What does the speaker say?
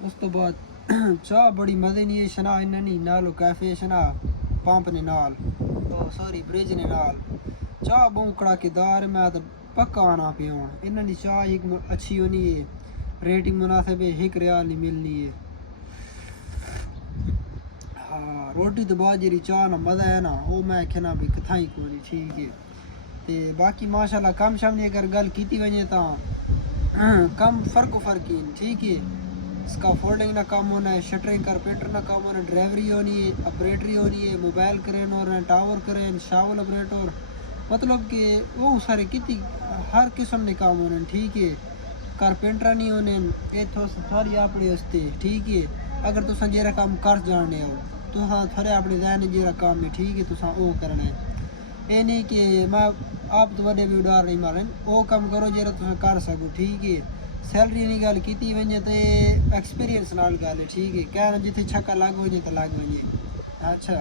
उस तो बाद चाह बड़ी मज़े नहीं है शना इन्होंने नालो कैफे शना पंप ने नाल सॉरी ब्रिज ने नाल चाह बहुत कड़ाकेदार मैं तो पक्का आना पे हूँ इन्होंने चाह एक अच्छी होनी है रेटिंग मुनासिब है एक रियाल नहीं मिलनी है। हाँ रोटी तो बाद जी चाह ना मज़ा है ना वो मैं कहना भी कथा ही कोई नहीं ठीक है। तो बाकी माशाल्लाह कम शम ने अगर गल की वजे तो कम फ़र्क ही ठीक है। इसका फोल्डिंग ना काम होना है, शटरिंग कारपेंटर ना काम होना है, ड्राइवरी होनी है, ऑपरेटरी होनी है, मोबाइल करें और टावर करें, शावल ऑपरेटर मतलब कि वो सारे कितनी हर किस्म के काम होने ठीक है। कारपेंटर नहीं होने ये तो सारी अपने वास्ते ठीक है। अगर तुम जेरा काम कर जाने हो तो थोड़े अपने जहन जेरा काम है ठीक है तुम वो करना है। ये नहीं कि मैं आप तो बड़े भी उड़ार नहीं मारन वो काम करो जेरा तुम कर सको ठीक है। सैलरी नहीं गल की वजे तो एक्सपीरियंस नाल गल है ठीक है। कहना जिथे छक्का लग वजे तो लग वजे। अच्छा